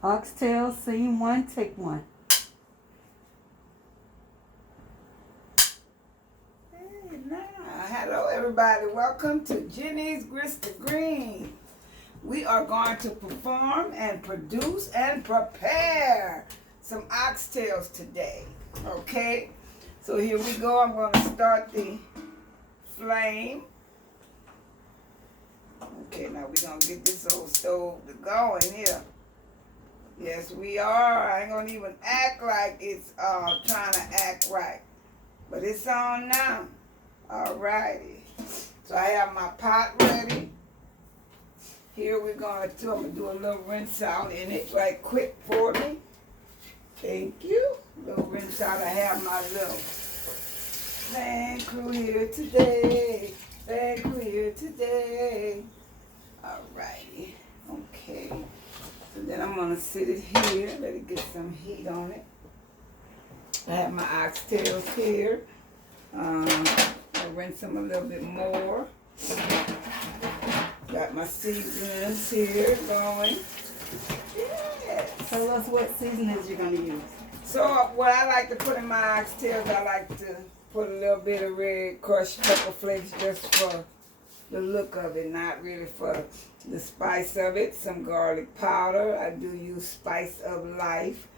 Oxtail, scene one, take one. Hey, now, hello everybody. Welcome to Jenny's Grits to Green. We are going to perform and produce and prepare some oxtails today. Okay? So here we go. I'm going to start the flame. Okay, now we're going to get this old stove going here. Yes, we are. I ain't going to even act like it's trying to act right. But it's on now. Alrighty. So I have my pot ready. Here we're going to, I'm going to do a little rinse out in it right quick for me. Thank you. A little rinse out. I have my little fan crew here today. Fan crew here today. Alrighty. Okay. So then I'm going to sit it here. Let it get some heat on it. I have my oxtails here. I'll rinse them a little bit more. Got my seasonings here going. Yes. Tell us what seasonings you're going to use. So what I like to put in my oxtails, I like to put a little bit of red crushed pepper flakes just for the look of it, not really for the spice of it. Some garlic powder. I do use Spice of Life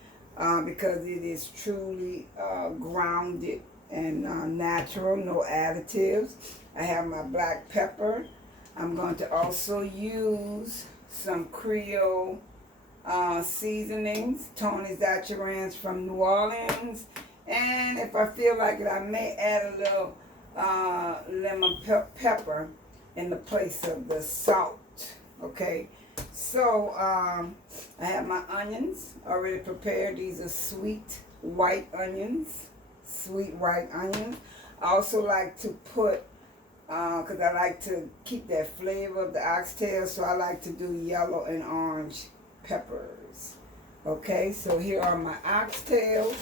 because it is truly grounded and natural, no additives. I have my black pepper. I'm going to also use some Creole seasonings, Tony's Dachshunds from New Orleans. And if I feel like it, I may add a little lemon pepper in the place of the salt. Okay, so I have my onions already prepared. These are sweet white onions. Sweet white onions. I also like to put, because I like to keep that flavor of the oxtail, so I like to do yellow and orange peppers. Okay, so here are my oxtails.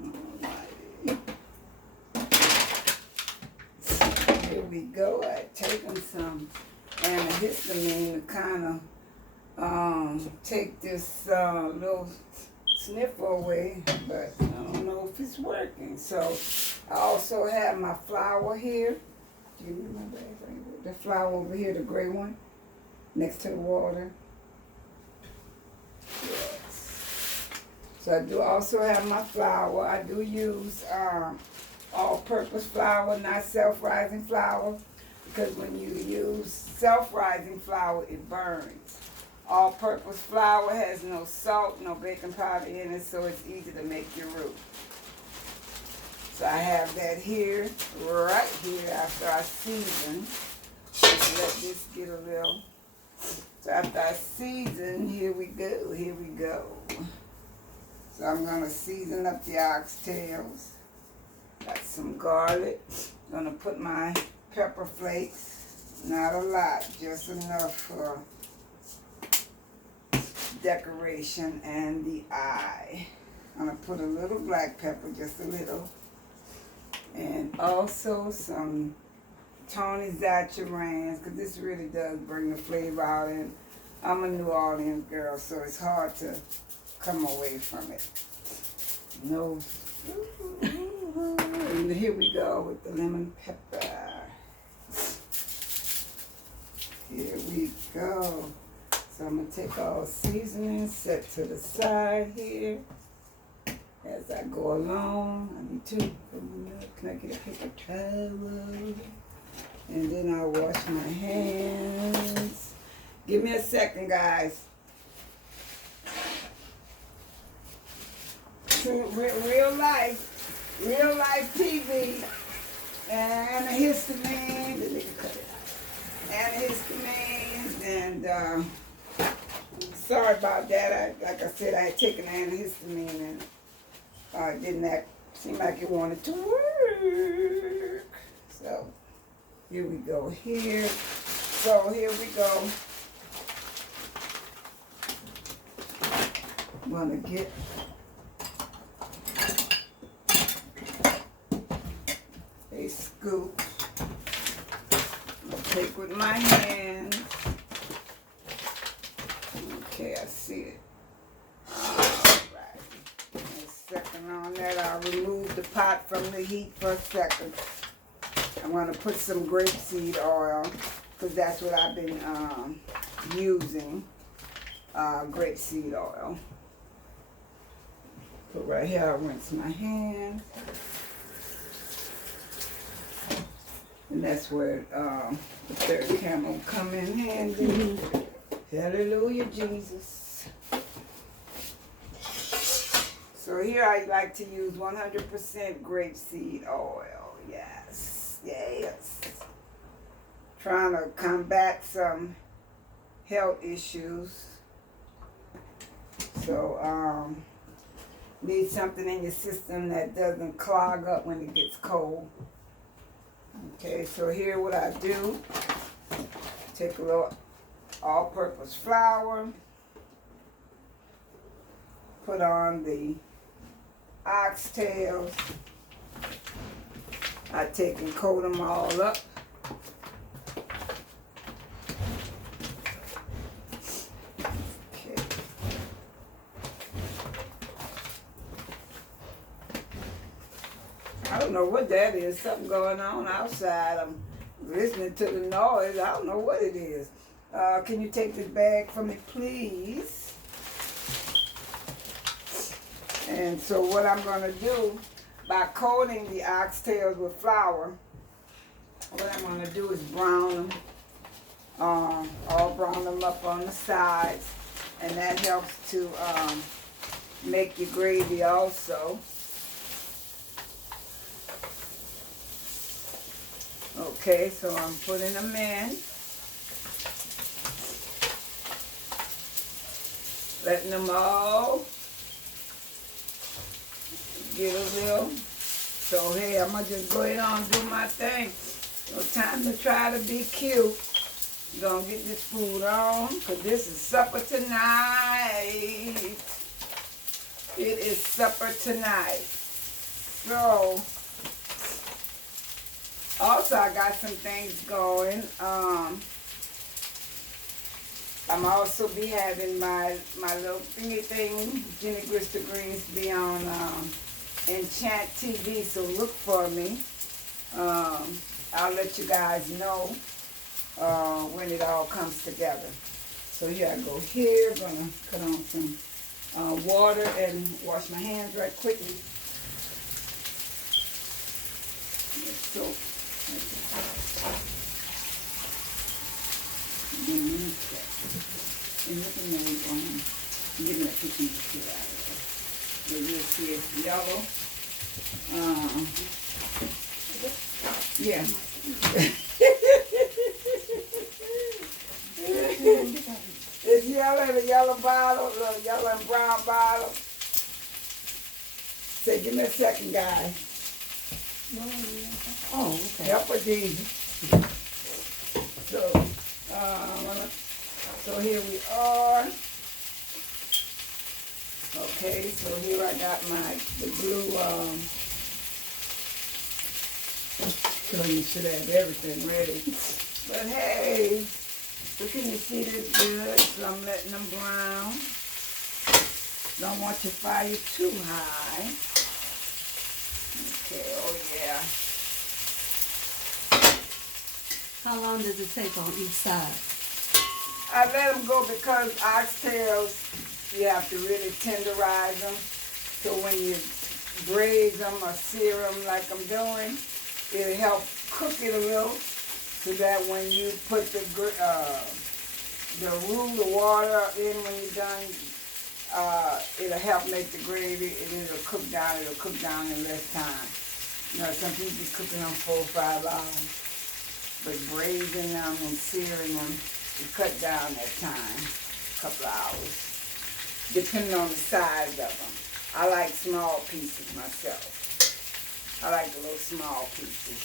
Alrighty. Here we go. I've taken some antihistamine to kind of take this little sniffer away, but I don't know if it's working. So I also have my flour here. Do you remember the flour over here, the gray one, next to the water? Yes. So I do also have my flour. I do use all-purpose flour, not self-rising flour, because when you use self-rising flour, it burns. All-purpose flour has no salt, no baking powder in it, so it's easy to make your roux. So I have that here, right here, after I season. Just let this get a little. So after I season, here we go, here we go. So I'm going to season up the oxtails. Got some garlic. I'm going to put my pepper flakes. Not a lot, just enough for decoration and the eye. I'm going to put a little black pepper, just a little. And also some Tony's Dachshunds, because this really does bring the flavor out. And I'm a New Orleans girl, so it's hard to come away from it. No. And here we go with the lemon pepper. Here we go. So I'm going to take all seasonings, set to the side here. As I go along, I need to, can I get a paper towel? And then I'll wash my hands. Give me a second, guys. Real life TV, antihistamine, and sorry about that. Like I said, I had taken antihistamine and it didn't seem like it wanted to work. So here we go here. So here we go. I'm gonna get a scoop. I'll take with my hands. pot from the heat for a second. I'm going to put some grapeseed oil because that's what I've been using, grapeseed oil. Put right here, I rinse my hands. And that's where the third camera will come in handy. Hallelujah, Jesus. So here I like to use 100% grapeseed oil. Yes, yes. Trying to combat some health issues. So, need something in your system that doesn't clog up when it gets cold. Okay, so here what I do, take a little all-purpose flour, put on the oxtails. I take and coat them all up. Okay. I don't know what that is. Something going on outside. I'm listening to the noise. I don't know what it is. Can you take this bag from me, please? And so what I'm going to do, by coating the oxtails with flour, what I'm going to do is brown them. I'll brown them up on the sides. And that helps to make your gravy also. Okay, so I'm putting them in. Letting them all get a little. So hey, I'm gonna just go ahead on and do my thing. No time to try to be cute. Gonna get this food on, cause this is supper tonight. It is supper tonight. So also I got some things going. I'm also be having my little thingy thing, Jenny Grista Greens, be on Enchant TV, so look for me. I'll let you guys know when it all comes together. So here I go here, gonna cut on some water and wash my hands right quickly. So, and looking at it, I'm getting that kitchen shit out of there. You'll see it's yellow. Yeah. It's yellow in a yellow bottle, a yellow and brown bottle. Say, give me a second, guys. Oh, okay. Help with these. So here we are. Okay, so here I got the blue, so you should have everything ready. But hey, so can you see this good? So I'm letting them brown. Don't want your fire too high. Okay, oh yeah. How long does it take on each side? I let them go because oxtails, you have to really tenderize them. So when you braise them or sear them like I'm doing, it'll help cook it a little so that when you put the water in when you're done, it'll help make the gravy and it'll cook down in less time. You know, some people be cooking them 4 or 5 hours, but braising them and searing them, you cut down that time, a couple of hours, depending on the size of them. I like small pieces myself. I like the little small pieces.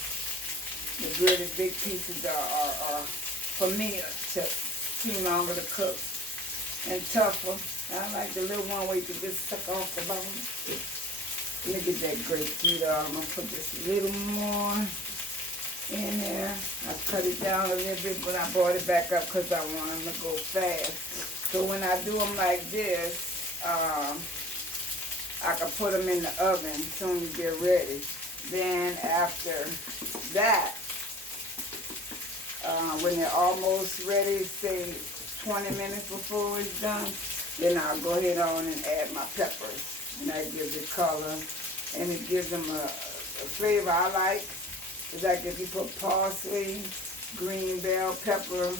The really big pieces are for me, too longer to cook and tougher. I like the little one where you can just suck off the bone. Let me get that grapeseed oil. I'm going to put just a little more in there. I cut it down a little bit, but I brought it back up because I want them to go fast. So when I do them like this, I can put them in the oven as soon as they're ready. Then after that, when they're almost ready, say 20 minutes before it's done, then I'll go ahead on and add my peppers. And that gives it color, and it gives them a flavor I like. It's like if you put parsley, green bell pepper,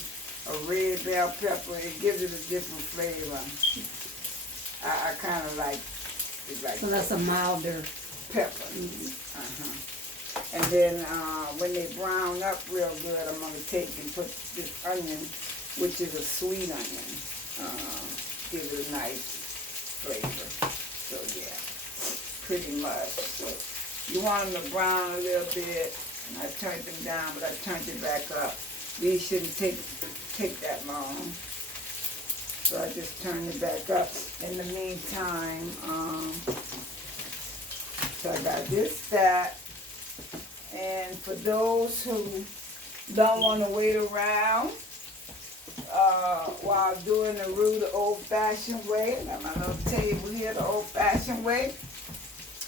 or red bell pepper, it gives it a different flavor. I kind of like it like So that's a milder pepper. And then when they brown up real good, I'm going to take and put this onion, which is a sweet onion. Give it a nice flavor. So yeah, pretty much. So you want them to brown a little bit. And I turned them down, but I turned it back up. These shouldn't take that long. So I just turned it back up. In the meantime, so I got this, that. And for those who don't want to wait around while doing the roux the old-fashioned way, I got my little table here, the old-fashioned way.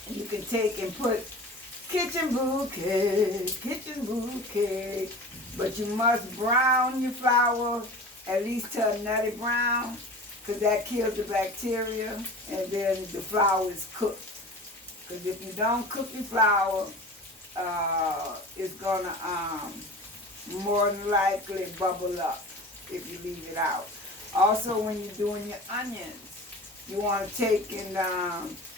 You can take and put kitchen bouquet, but you must brown your flour at least to a nutty brown, because that kills the bacteria, and then the flour is cooked. Because if you don't cook your flour, it's gonna more than likely bubble up if you leave it out. Also, when you're doing your onions, you want to take and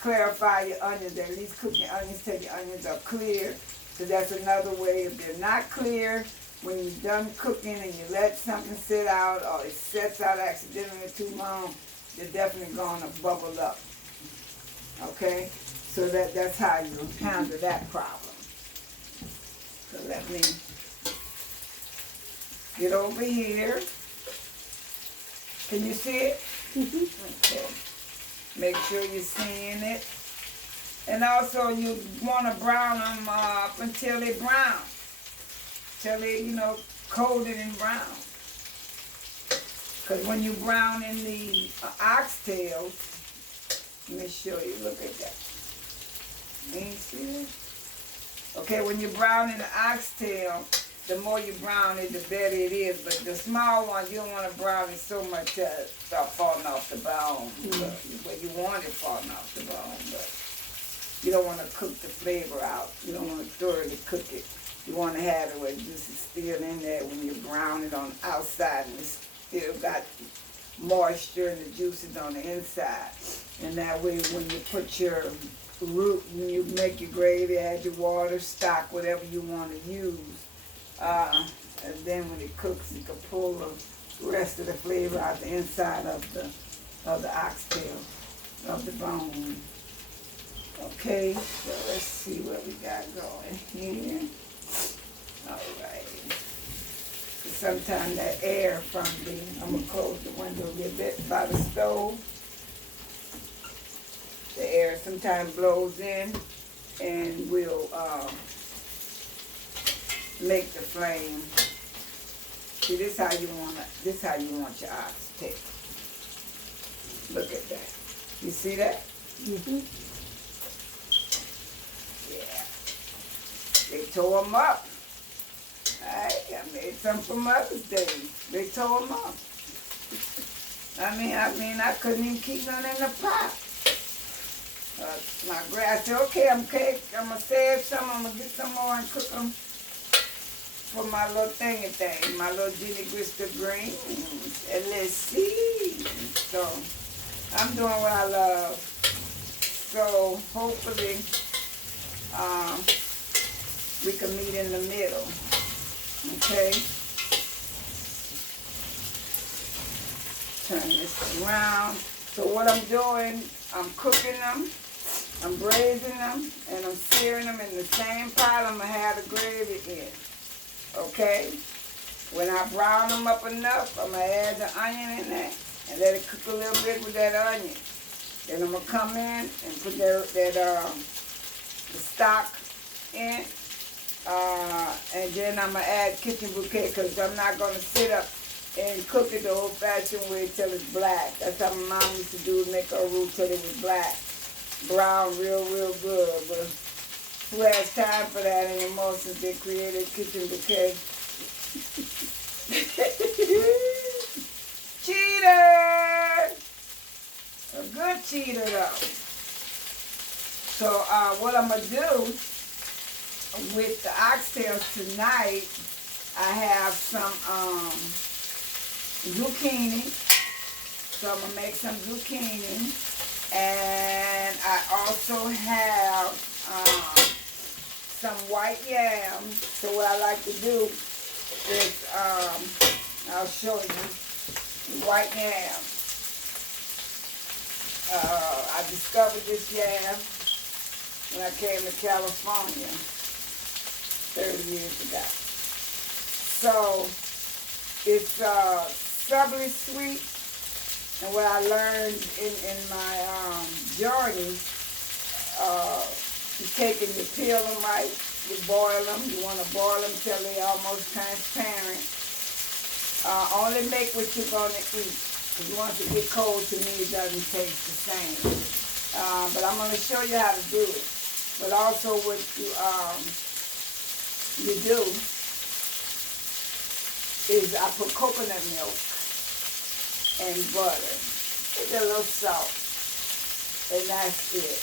clarify your onions. At least cook your onions till your onions are clear. So that's another way. If they're not clear, when you're done cooking and you let something sit out, or it sets out accidentally too long, they're definitely going to bubble up. Okay? So that's how you handle that problem. So let me get over here. Can you see it? Okay. Make sure you're seeing it. And also you want to brown them up until they brown. Till they, coated and brown. Because when you brown in the oxtail, let me show you, look at that. You ain't see it? Okay, when you brown in the oxtail, the more you brown it, the better it is. But the small ones, you don't want to brown it so much that it start falling off the bone. But you want it falling off the bone. But you don't want to cook the flavor out. You don't want to thoroughly cook it. You want to have it where the juice is still in there when you brown it on the outside, and it's still got moisture and the juices on the inside. And that way, when you put your root, when you make your gravy, add your water, stock, whatever you want to use. And then when it cooks, you can pull the rest of the flavor out the inside of the oxtail, of the bone. Okay, so let's see what we got going here. All right. Sometimes that air from I'm going to close the window a little bit by the stove. The air sometimes blows in and will make the flame. See, this how you want your oxtail. Look at that. You see that? Yeah. They tore them up. I made some for Mother's Day. They tore them up. I mean, I couldn't even keep none in the pot. My I said, okay, I'm gonna save some. I'm gonna get some more and cook them for my little thingy thing, my little Jenny Grister greens, LLC. So I'm doing what I love. So hopefully we can meet in the middle. Okay. Turn this around. So what I'm doing, I'm cooking them, I'm braising them, and I'm searing them in the same pot I'm going to have the gravy in. Okay? When I brown them up enough, I'm going to add the onion in there and let it cook a little bit with that onion. Then I'm going to come in and put the stock in. And then I'm going to add kitchen bouquet because I'm not going to sit up and cook it the old-fashioned way till it's black. That's how my mom used to do, make her roux till it was black. brown real good. But who has time for that anymore since they created kitchen bouquet? Cheater! A good cheater though. So what I'm gonna do with the oxtails tonight, I have some zucchini. So I'm gonna make some zucchini, and I also have some white yams. So what I like to do is I'll show you white yams. I discovered this yam when I came to California 30 years ago. So it's subtly sweet, and what I learned in my journey, you take and you peel them right, you boil them. You want to boil them till they're almost transparent. Only make what you're going to eat. Because once it get cold, to me, it doesn't taste the same. But I'm going to show you how to do it. But also what you do is I put coconut milk and butter. With a little salt. And that's it.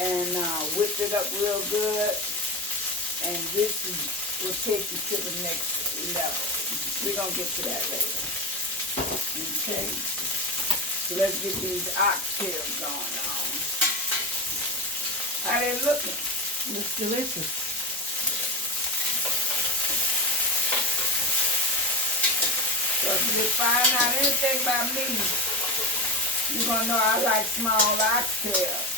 And whip it up real good. And this will take you to the next level. We're going to get to that later. Okay? So let's get these oxtails going on. How they looking? Looks delicious. So if you find out anything about me, you're going to know I like small oxtails.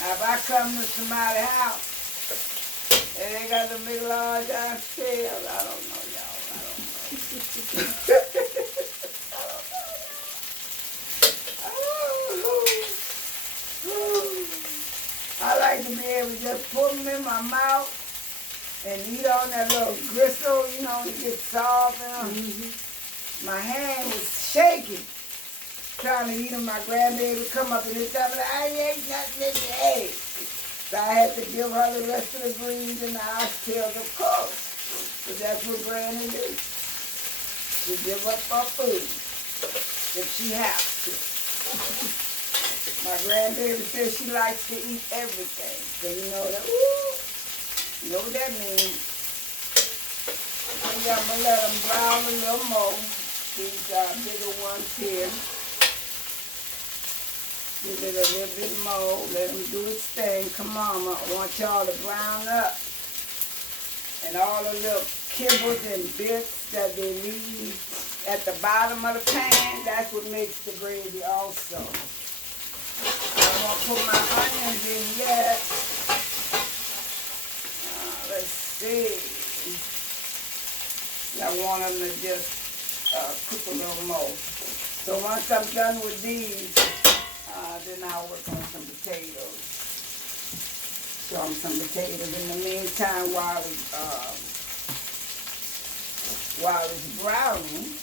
Now if I come to somebody's house and they got the big large oxtails, I don't know, y'all. I don't know. I like to be able to just put them in my mouth and eat on that little gristle, you know, it gets soft. My hand was shaking trying to eat them. My grandbaby would come up and tell me, I ain't nothing today. So I had to give her the rest of the greens and the oxtails, of course. Because that's what Granny do. She give up her food if she has to. My grandbaby says she likes to eat everything. So you know that, you know what that means. I'm going to let them brown a little more. These bigger ones here. Give it a little bit more. Let them do its thing. Come on, I want y'all to brown up. And all the little kibbles and bits that they leave at the bottom of the pan, that's what makes the gravy also. I don't want to put my onions in yet. Let's see. I want them to just cook a little more. So once I'm done with these, then I'll work on some potatoes. Show them some potatoes. In the meantime, while it's browning,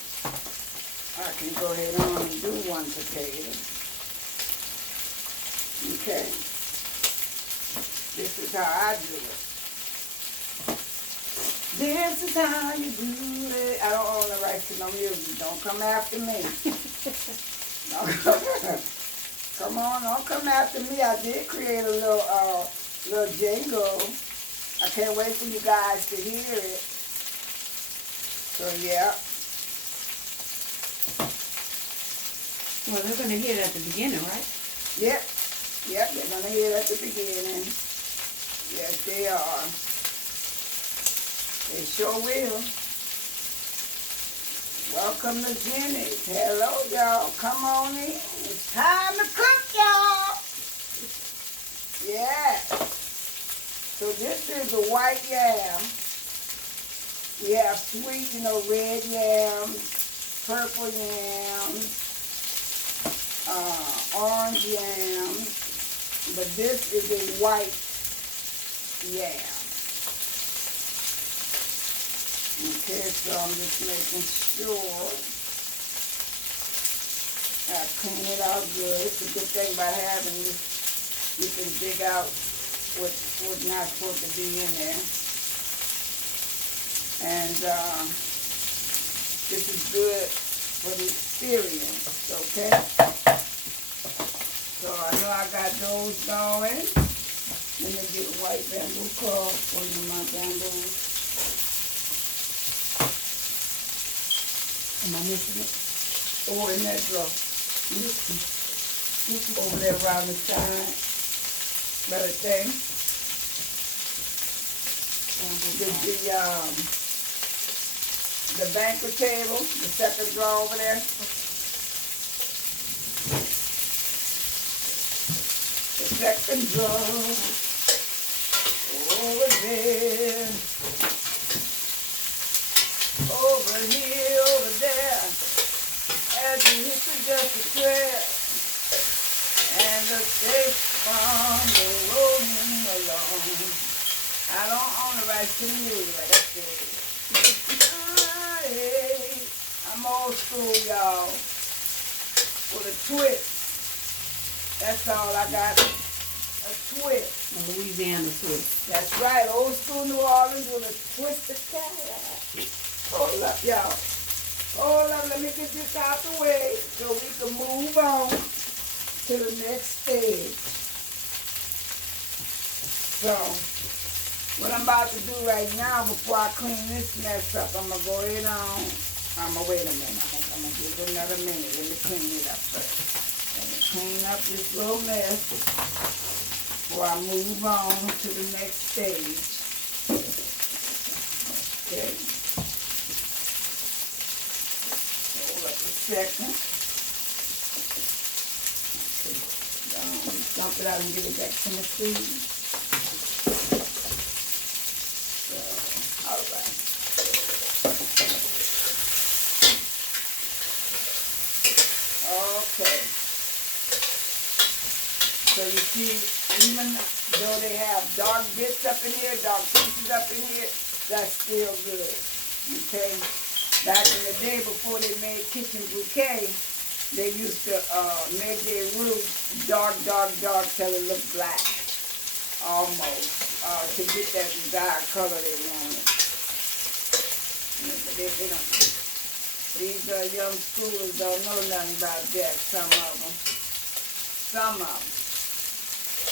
I can go ahead on and do one potato. Okay. This is how I do it. This is how you do it. I don't own the rights to no music. Don't come after me. Come on, don't come after me. I did create a little jingle. I can't wait for you guys to hear it. So yeah. Well, they're going to hear it at the beginning, right? Yep, they're going to hear it at the beginning. Yes, they are. They sure will. Welcome to Jenny's. Hello, y'all. Come on in. It's time to cook, y'all. Yeah. So this is the white yam. We have sweet, red yams, purple yams, orange yams, but this is a white yam. Okay, so I'm just making sure I clean it out good. It's a good thing about having this. You can dig out what's not supposed to be in there. And this is good for the experience, okay? So I know I got those going. Let me get a white bamboo cloth for my bamboos. Am I missing it? Oh, in that drawer. Over there around the side. Better thing. The banquet table, the second drawer over there. The second drawer over there. Over here, over there. As you hit the dusty trail, and the safe from the rolling along. I don't own the rights to the music, like I said. Hey, I'm old school, y'all. With a twist. That's all I got. A twist. A Louisiana twist. That's right, old school New Orleans with a twisted Cadillac. Hold up, y'all. Hold up, let me get this out the way so we can move on to the next stage. So, what I'm about to do right now, before I clean this mess up, I'm going to go in on, wait a minute, I'm going to give it another minute. Let me clean it up first. Let me clean up this little mess before I move on to the next stage. Okay. Hold up a second. Dump it out and give it back to my seed. All right. Okay. So you see, even though they have dark bits up in here, dark pieces up in here, that's still good. Okay. Back in the day before they made kitchen bouquet, they used to make their roof dark till it looked black. Almost. To get that desired color they wanted. They don't. These young schoolers don't know nothing about that, some of them. Some of them.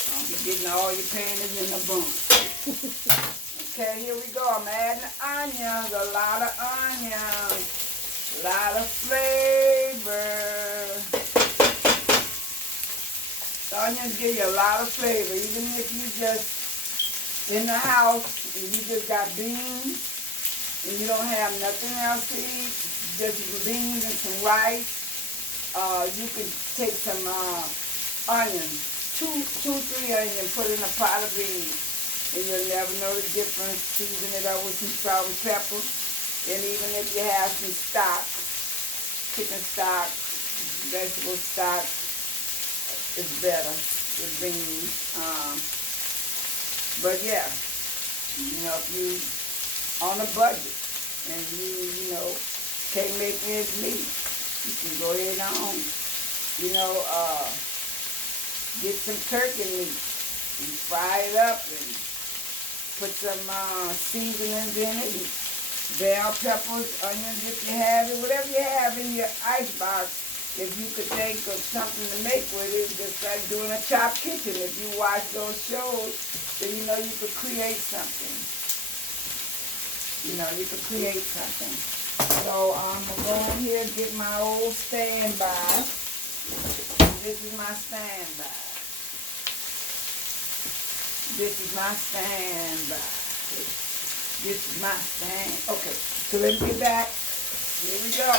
Don't be getting all your panties in the bunch. Okay, here we go. I'm adding onions, a lot of onions, a lot of flavor. The onions give you a lot of flavor, even if you just in the house and you just got beans and you don't have nothing else to eat, just beans and some rice. You can take some onions, three onions, put in a pot of beans, and you'll never know the difference. Season it up with some salt and pepper, and even if you have some stock, chicken stock, vegetable stock, it's better with beans. But yeah, you know, if you on a budget and you know, can't make ends meet, you can go ahead on, get some turkey meat and fry it up and put some seasonings in it, and bell peppers, onions if you have it, whatever you have in your icebox. If you could think of something to make with it, just like doing a chopped kitchen. If you watch those shows, then you know you could create something. You know, you could create something. So I'm going to go in here and get my old standby. This is my standby. This is my standby. This is my stand. Okay, so let's get back. Here we go.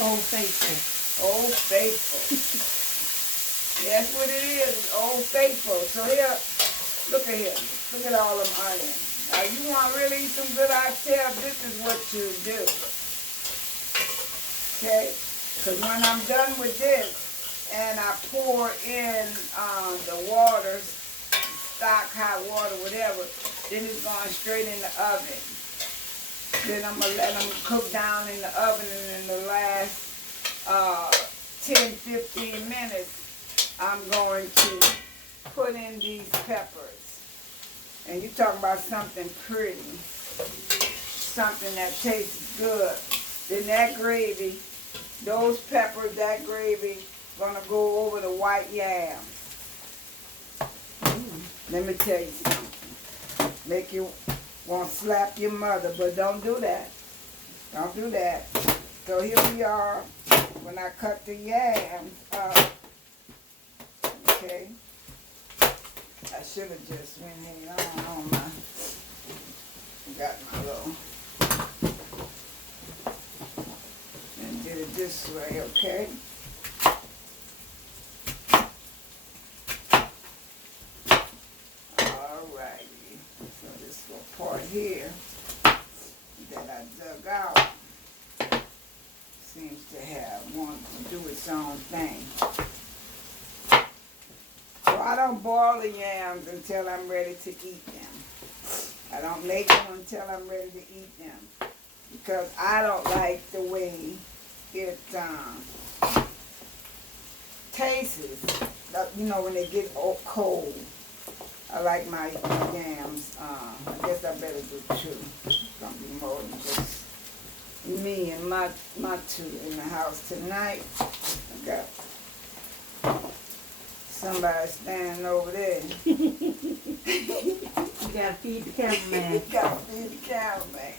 Old Faithful. Old Faithful. That's what it is. It's Old Faithful. So here, look at here. Look at all them onions. Now you want to really eat some good oxtail, this is what you do. Okay? Because when I'm done with this and I pour in the water, stock, hot water, whatever, then it's going straight in the oven. Then I'm going to let them cook down in the oven, and in the last 10, 15 minutes, I'm going to put in these peppers. And you talking about something pretty, something that tastes good. Then that gravy, those peppers, that gravy, gonna go over the white yams. Let me tell you something. Make you want to slap your mother, but don't do that. Don't do that. So here we are. When I cut the yams up, okay. I should have just went in on my. Got my little. And did it this way, okay. Part here that I dug out seems to have wanted to do its own thing. So I don't boil the yams until I'm ready to eat them. I don't make them until I'm ready to eat them because I don't like the way it tastes. You know, when they get cold. I like my yams. I guess I better do two. It's gonna be more than just me and my two in the house tonight. I got somebody standing over there. You gotta feed the cameraman. Gotta feed the cameraman.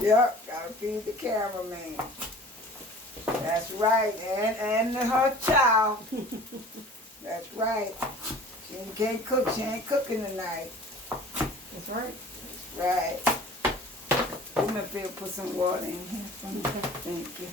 Yep, gotta feed the cameraman. That's right, and her child. That's right. She can't cook. She ain't cooking tonight. That's right. Right. I'm gonna be able to put some water in here for me. Thank you.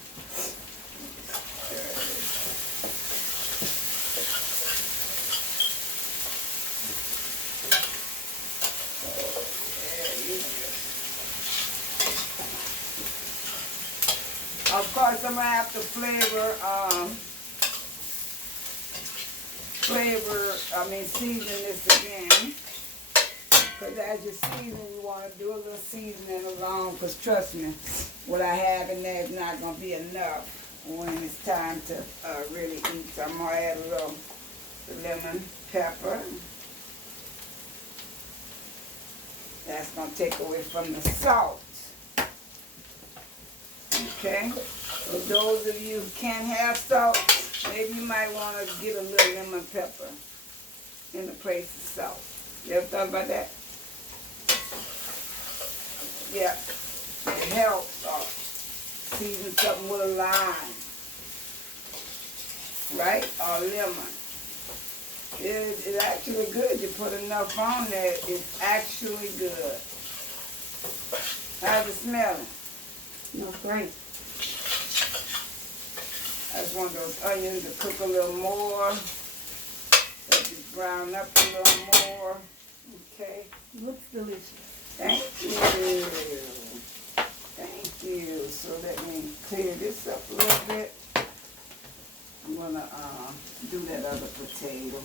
Of course, I'm gonna have to season this again. Because as you season, you want to do a little seasoning along. Because trust me, what I have in there is not going to be enough when it's time to really eat. So I'm going to add a little lemon pepper. That's going to take away from the salt. Okay? For those of you who can't have salt, maybe you might want to get a little lemon pepper in the place of salt. You ever thought about that? Yeah. It helps season something with a lime. Right? Or lemon. It's actually good. You put enough on there, it's actually good. How's it smelling? Smells great. I just want those onions to cook a little more. Let it brown up a little more. Okay. Looks delicious. Thank you. Thank you. So let me clear this up a little bit. I'm gonna do that other potato.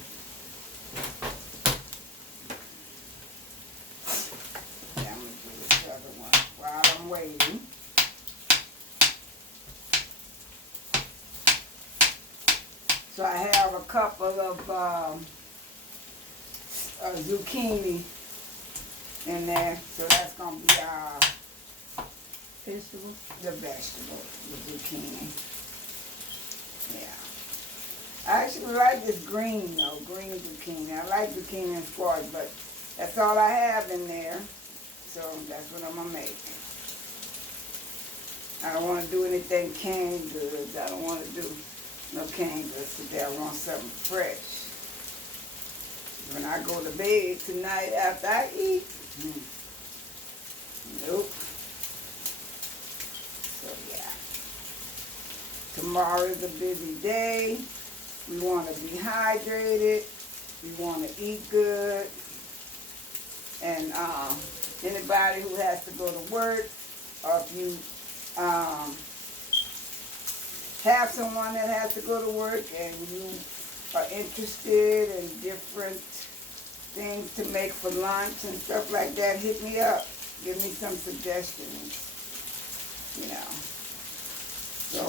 Yeah, I'm gonna do this other one while I'm waiting. So I have a couple of zucchini in there. So that's going to be our Vegetables. The vegetable, the zucchini. Yeah. I actually like this green though, green zucchini. I like zucchini and squash, but that's all I have in there. So that's what I'm going to make. I don't want to do anything canned goods. I don't want to do no canned goods today. I want something fresh. When I go to bed tonight after I eat, nope. So yeah. Tomorrow is a busy day. We want to be hydrated. We want to eat good. And anybody who has to go to work, or if you have someone that has to go to work and you are interested in different things to make for lunch and stuff like that, hit me up. Give me some suggestions, you know. So,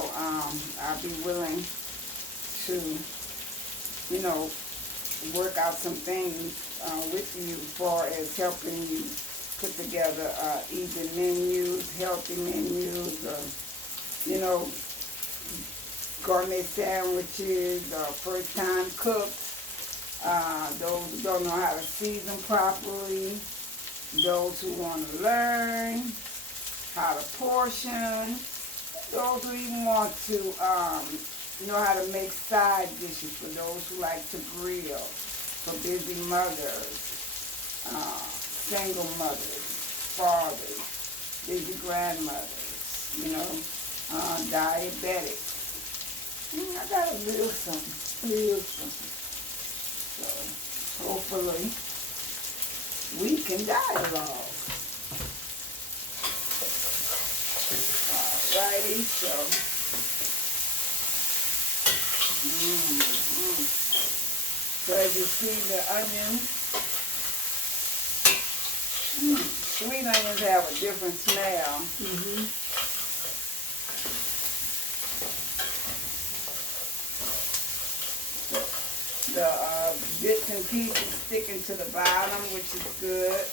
I'll be willing to, you know, work out some things with you as far as helping you put together easy menus, healthy menus, you know, gourmet sandwiches, first time cooks, those who don't know how to season properly, those who want to learn how to portion, those who even want to know how to make side dishes, for those who like to grill, for busy mothers, single mothers, fathers, busy grandmothers, you know, diabetics. I got a little something. So hopefully we can dialogue. Alrighty, so so as you see, the onions, sweet onions have a different smell. The bits and pieces sticking to the bottom, which is good.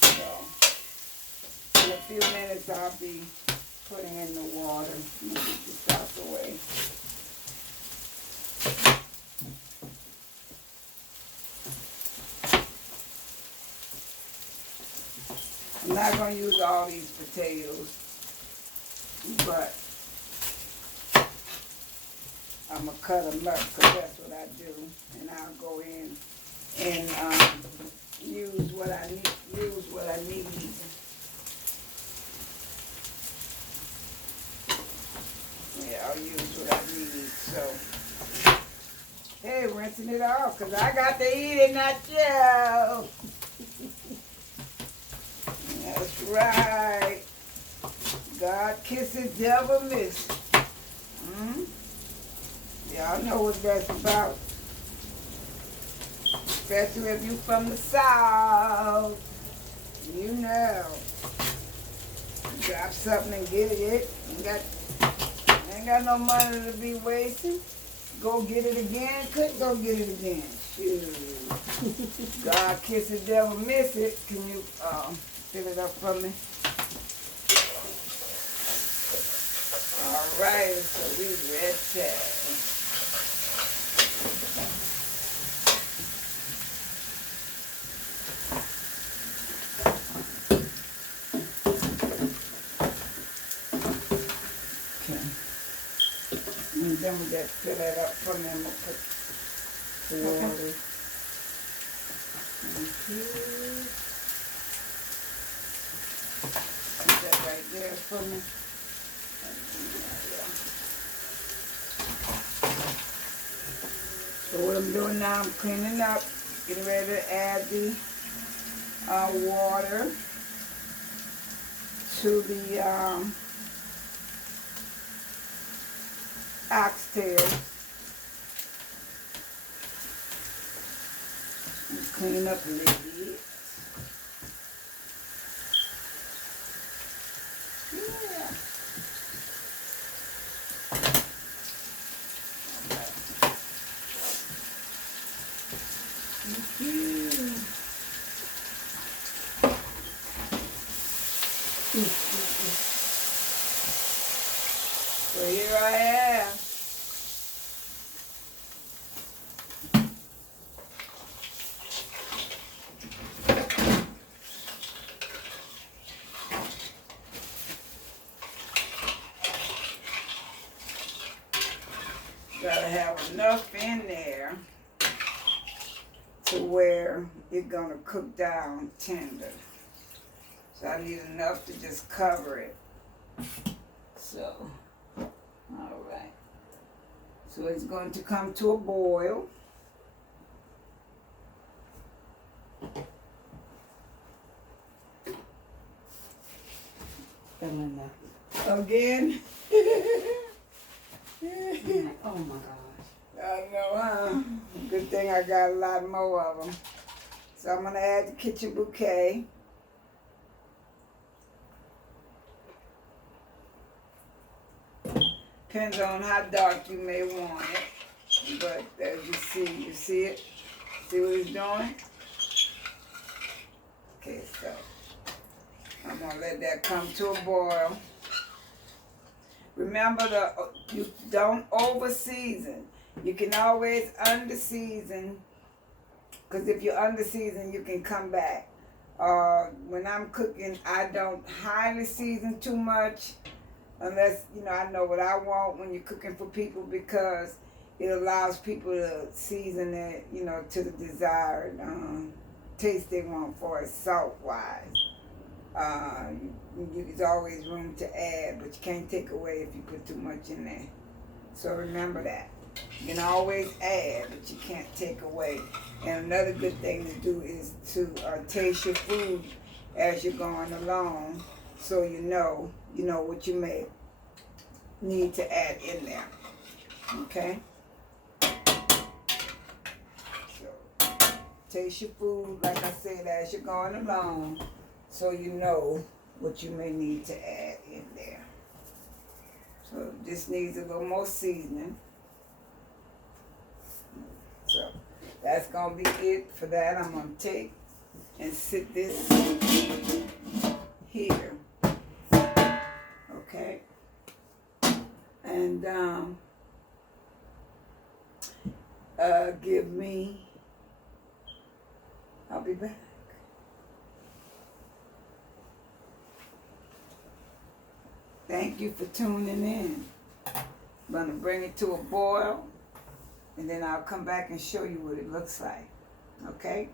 So in a few minutes I'll be putting in the water. Let me get this out the way. I'm not going to use all these potatoes, but I'm going to cut them up because that's what I do. And I'll go in and use what I need. Yeah, I'll use what I need. So, hey, rinsing it off because I got to eat it, not you. That's right. God kisses, devil misses. Y'all know what that's about. Especially if you from the South. You know. Drop something and get it. Ain't got no money to be wasting. Go get it again. Couldn't go get it again. Shoot. God kiss the devil miss it. Can you fill it up for me? All right, so we ready. And then we just fill that up for me. I'm going to put the water. Put that right there for me. So what I'm doing now, I'm cleaning up, getting ready to add the water to the oxtail. And clean up a little bit. Yeah. So here I am. Gotta have enough in there to where it's gonna cook down tender. So I need enough to just cover it. So, all right. So it's going to come to a boil. Again. Oh my gosh. I know, huh? Good thing I got a lot more of them. So I'm gonna add the kitchen bouquet. Depends on how dark you may want it. But as you see it? See what it's doing? Okay, so I'm gonna let that come to a boil. Remember, you don't over season. You can always under season, because if you're under season, you can come back. When I'm cooking, I don't highly season too much, unless I know what I want when you're cooking for people, because it allows people to season it, to the desired taste they want for it, salt wise. There's always room to add, but you can't take away if you put too much in there. So remember that. You can always add, but you can't take away. And another good thing to do is to taste your food as you're going along, so you know what you may need to add in there. Okay? So taste your food, like I said, as you're going along, so you know what you may need to add in there. So this needs a little more seasoning. So that's gonna be it for that. I'm gonna take and sit this here. Okay. And give me, I'll be back. Thank you for tuning in. I'm gonna bring it to a boil, and then I'll come back and show you what it looks like. Okay?